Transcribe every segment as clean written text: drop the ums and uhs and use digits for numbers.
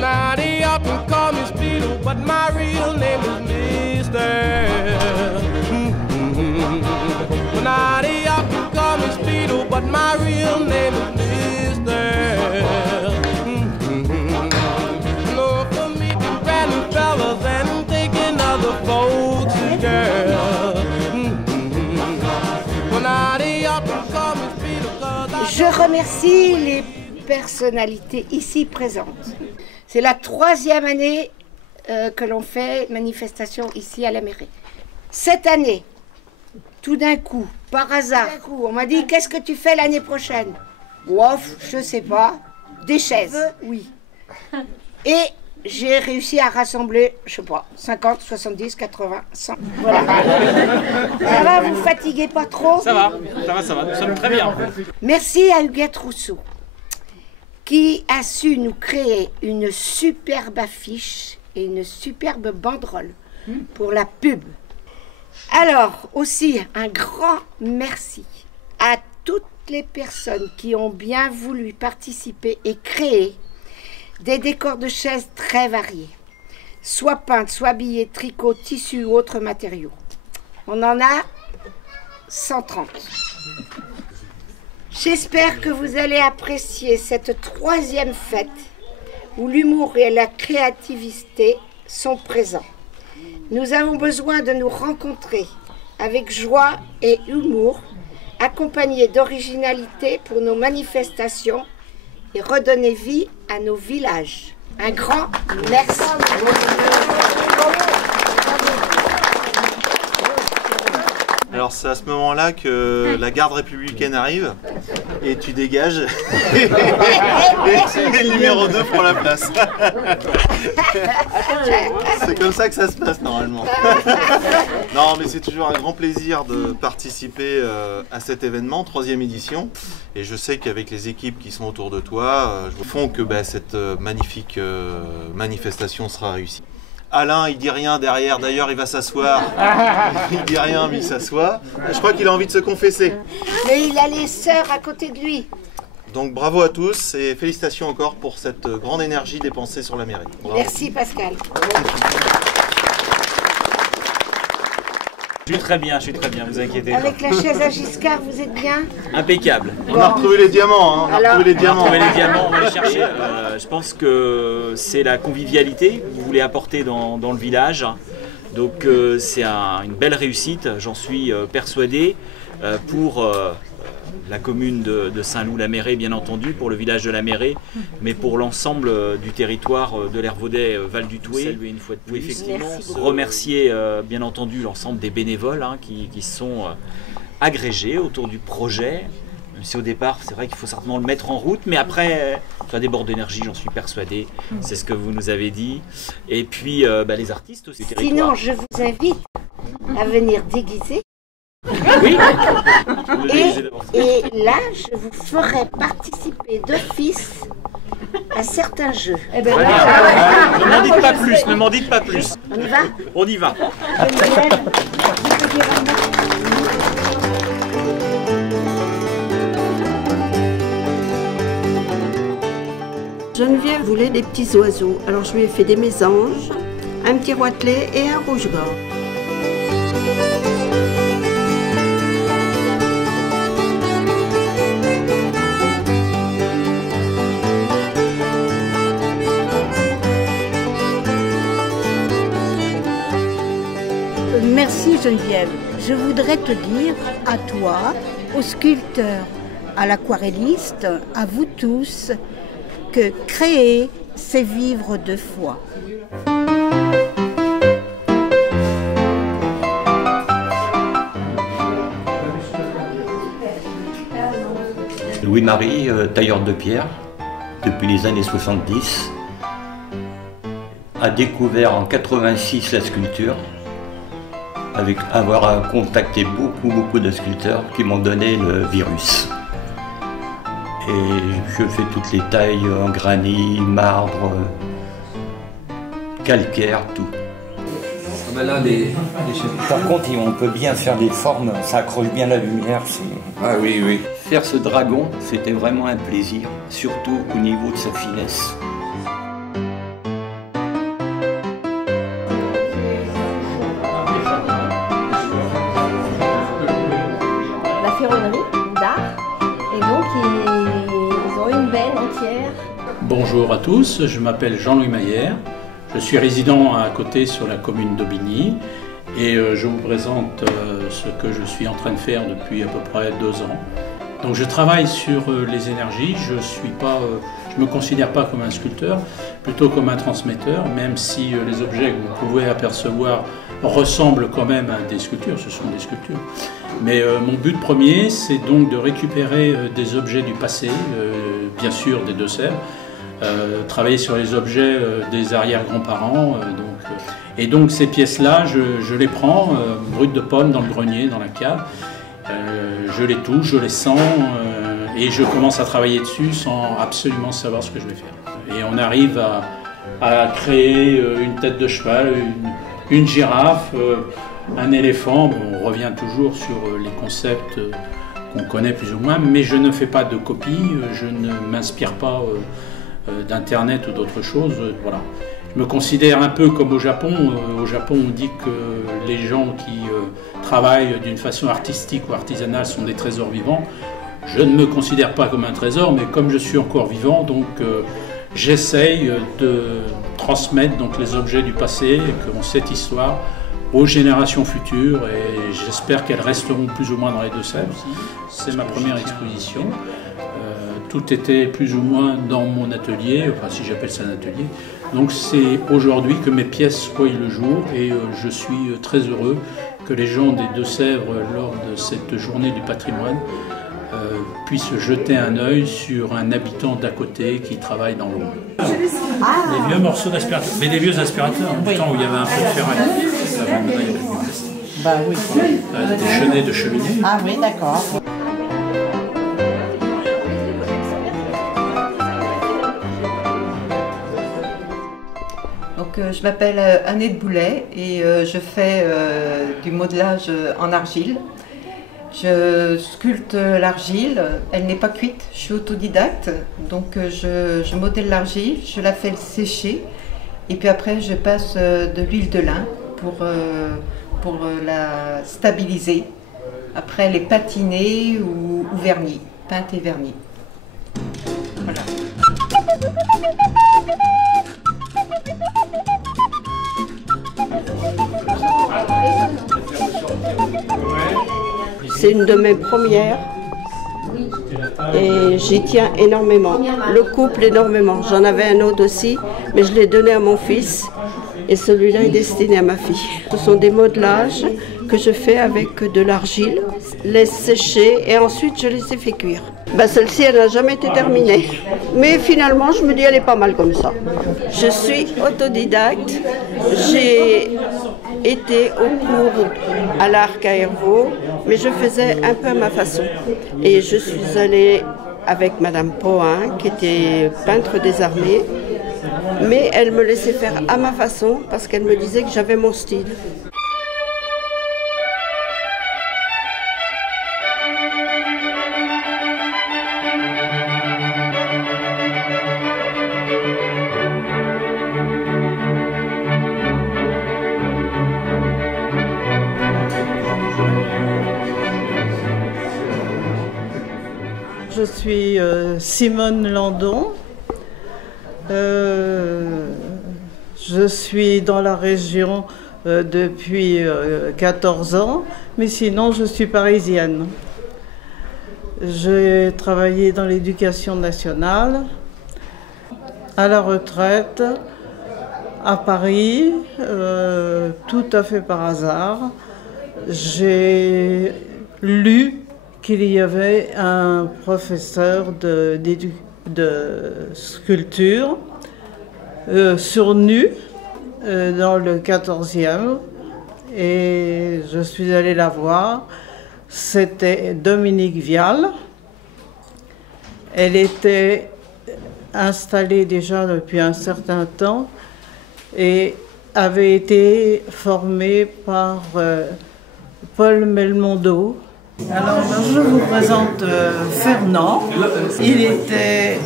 Now they often call me Speedo, but my real name is Mister. Now they often call me Speedo, but my real name is Mister. No, for me to brand fellas and taking other folks' girls. Now they often call me Speedo, 'cause Je remercie les personnalités ici présentes. C'est la 3e année que l'on fait manifestation ici à la mairie. Cette année, tout d'un coup, par hasard, on m'a dit « Qu'est-ce que tu fais l'année prochaine ?» Ouf, je sais pas. Des chaises, oui. Et j'ai réussi à rassembler, je sais pas, 50, 70, 80, 100. Voilà. Ça va, vous fatiguez pas trop? Ça va, nous sommes très bien. Merci à Huguette Rousseau, qui a su nous créer une superbe affiche et une superbe banderole pour la pub. Alors, aussi, un grand merci à toutes les personnes qui ont bien voulu participer et créer des décors de chaises très variés, soit peintes, soit habillées, tricot, tissu ou autres matériaux. On en a 130. J'espère que vous allez apprécier cette 3e fête où l'humour et la créativité sont présents. Nous avons besoin de nous rencontrer avec joie et humour, accompagnés d'originalité pour nos manifestations et redonner vie à nos villages. Un grand merci. Alors c'est à ce moment-là que la garde républicaine arrive et tu dégages et le numéro 2 prend la place. C'est comme ça que ça se passe normalement. Non mais c'est toujours un grand plaisir de participer à cet événement, 3e édition. Et je sais qu'avec les équipes qui sont autour de toi, font que cette magnifique manifestation sera réussie. Alain, il dit rien derrière, d'ailleurs il va s'asseoir. Il dit rien, mais il s'assoit. Je crois qu'il a envie de se confesser. Mais il a les sœurs à côté de lui. Donc bravo à tous et félicitations encore pour cette grande énergie dépensée sur la mairie. Bravo. Merci Pascal. Je suis très bien, vous inquiétez pas. Avec la chaise à Giscard, vous êtes bien? Impeccable. On a retrouvé les diamants, hein. On a retrouvé les diamants, on va les chercher. Je pense que c'est la convivialité que vous voulez apporter dans le village. Donc c'est une belle réussite, j'en suis persuadé, pour la commune de Saint-Loup-la-Mérée, bien entendu, pour le village de la Mérée, mais pour l'ensemble du territoire de l'Ervaudet, Val du Toué. Saluer une fois de plus, effectivement. Remercier, bien entendu, l'ensemble des bénévoles qui sont agrégés autour du projet. Même si au départ, c'est vrai qu'il faut certainement le mettre en route, mais après, ça déborde d'énergie, j'en suis persuadé. C'est ce que vous nous avez dit. Et puis, les artistes aussi. Sinon, je vous invite à venir déguiser. Oui. Et là, je vous ferai participer d'office à certains jeux. Ne m'en dites pas plus, ne m'en dites pas plus. On y va? On y va. Geneviève voulait des petits oiseaux, alors je lui ai fait des mésanges, un petit roitelet et un rouge-gorge. Merci Geneviève. Je voudrais te dire à toi, aux sculpteurs, à l'aquarelliste, à vous tous, que créer, c'est vivre de foi. Louis-Marie, tailleur de pierre, depuis les années 70, a découvert en 86 la sculpture, avec avoir contacté beaucoup de sculpteurs qui m'ont donné le virus. Et je fais toutes les tailles en granit, marbre, calcaire, tout. Là, Par contre, on peut bien faire des formes, ça accroche bien la lumière. Ah oui, oui. Faire ce dragon, c'était vraiment un plaisir, surtout au niveau de sa finesse. Bonjour à tous, je m'appelle Jean-Louis Maillère, je suis résident à côté sur la commune d'Aubigny et je vous présente ce que je suis en train de faire depuis à peu près 2 ans. Donc je travaille sur les énergies, je me considère pas comme un sculpteur, plutôt comme un transmetteur, même si les objets que vous pouvez apercevoir ressemblent quand même à des sculptures, ce sont des sculptures. Mais mon but premier, c'est donc de récupérer des objets du passé, bien sûr des Deux-Sèvres, travailler sur les objets des arrière-grands-parents. Et donc ces pièces-là, je les prends brutes de pommes dans le grenier, dans la cave. Je les touche, je les sens et je commence à travailler dessus sans absolument savoir ce que je vais faire. Et on arrive à créer une tête de cheval, une girafe, un éléphant. On revient toujours sur les concepts qu'on connaît plus ou moins, mais je ne fais pas de copie, je ne m'inspire pas d'internet ou d'autres choses. Voilà. Je me considère un peu comme au Japon. Au Japon, on dit que les gens qui travaillent d'une façon artistique ou artisanale sont des trésors vivants. Je ne me considère pas comme un trésor, mais comme je suis encore vivant, donc j'essaye de transmettre donc, les objets du passé et que cette histoire aux générations futures, et j'espère qu'elles resteront plus ou moins dans les Deux-Sèvres. C'est ma première exposition. Tout était plus ou moins dans mon atelier, enfin si j'appelle ça un atelier. Donc c'est aujourd'hui que mes pièces voient le jour et je suis très heureux que les gens des Deux-Sèvres, lors de cette journée du patrimoine, puissent jeter un œil sur un habitant d'à côté qui travaille dans l'ombre. Des vieux morceaux d'aspirateur, mais des vieux aspirateurs, du temps où il y avait un peu de ferraille. Bah oui. Des chenets de cheminée. Ah oui, d'accord. Donc, je m'appelle Annette Boulet et je fais du modelage en argile. Je sculpte l'argile, elle n'est pas cuite, je suis autodidacte, donc je modèle l'argile, je la fais sécher et puis après je passe de l'huile de lin pour la stabiliser. Après elle est patinée ou vernie, peinte et vernie. Voilà. C'est une de mes premières et j'y tiens énormément. Le couple énormément. J'en avais un autre aussi, mais je l'ai donné à mon fils et celui-là est destiné à ma fille. Ce sont des modelages que je fais avec de l'argile, laisse sécher et ensuite je les ai fait cuire. Celle-ci, elle n'a jamais été terminée. Mais finalement, je me dis, elle est pas mal comme ça. Je suis autodidacte. J'ai été au cours à l'Arc à Hervaux, mais je faisais un peu à ma façon. Et je suis allée avec Madame Pohin, qui était peintre des armées, mais elle me laissait faire à ma façon parce qu'elle me disait que j'avais mon style. Je suis Simone Landon. Je suis dans la région depuis 14 ans, mais sinon je suis parisienne. J'ai travaillé dans l'éducation nationale, à la retraite, à Paris, tout à fait par hasard. J'ai lu qu'il y avait un professeur de sculpture sur nu dans le 14e et je suis allée la voir. C'était Dominique Vial. Elle était installée déjà depuis un certain temps et avait été formée par Paul Melmondo. Alors, je vous présente Fernand. Il était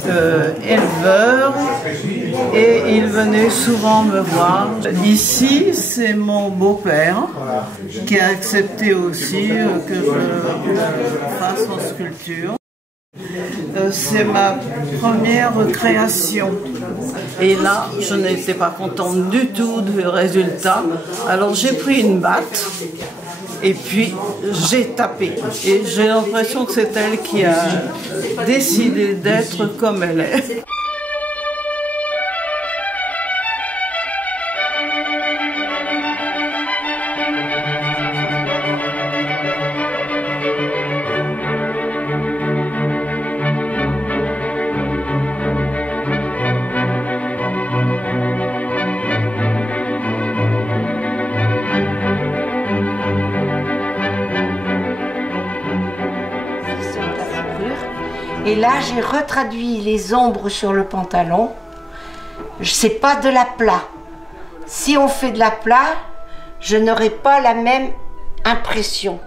éleveur et il venait souvent me voir. Ici, c'est mon beau-père qui a accepté aussi que je fasse en sculpture. C'est ma première création. Et là, je n'étais pas contente du tout du résultat. Alors j'ai pris une batte et puis j'ai tapé. Et j'ai l'impression que c'est elle qui a décidé d'être comme elle est. Et là, j'ai retraduit les ombres sur le pantalon. C'est pas de l'aplat. Si on fait de l'aplat, je n'aurai pas la même impression.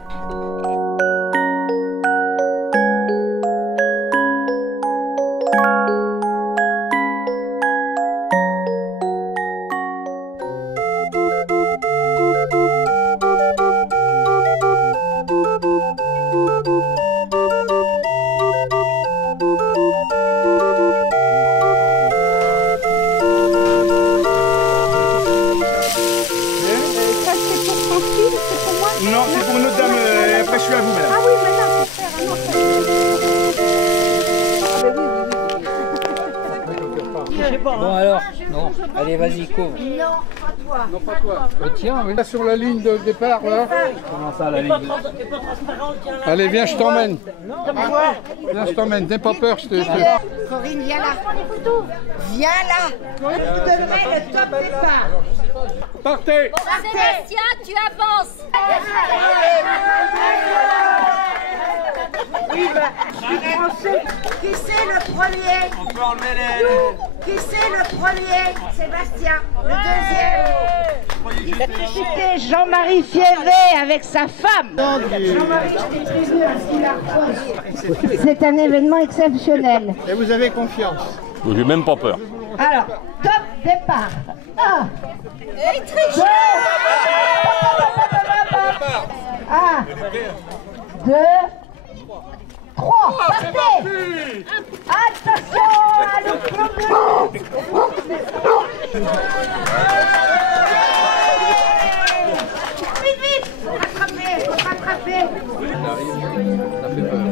Non, c'est pour une autre dame. Après, je suis à vous, madame. Ah oui, maintenant, il faut faire un autre. Bon alors, non, allez vas-y, couvre. Non, pas toi. Non, pas toi. Tiens, là sur la ligne de départ, là. Comment ça, la ligne? Allez, viens, je t'emmène. Viens, je t'emmène, n'aie pas peur. Corinne, viens là. Viens là. Je te donnerai le top départ. Partez. Sébastien, tu avances. Oui, bah, je suis français. Qui c'est le premier? On peut enlever les... Qui c'est le premier? Sébastien. Le deuxième? C'était Jean-Marie Fievet avec sa femme. Jean-Marie, je t'ai prévenu à ce qu'il a. C'est un événement exceptionnel. Et vous avez confiance? J'ai même pas peur. Alors, top départ. 1, 2, 3, partez! Attention à Vite, vite! Faut rattraper, faut rattraper! Ça fait peur.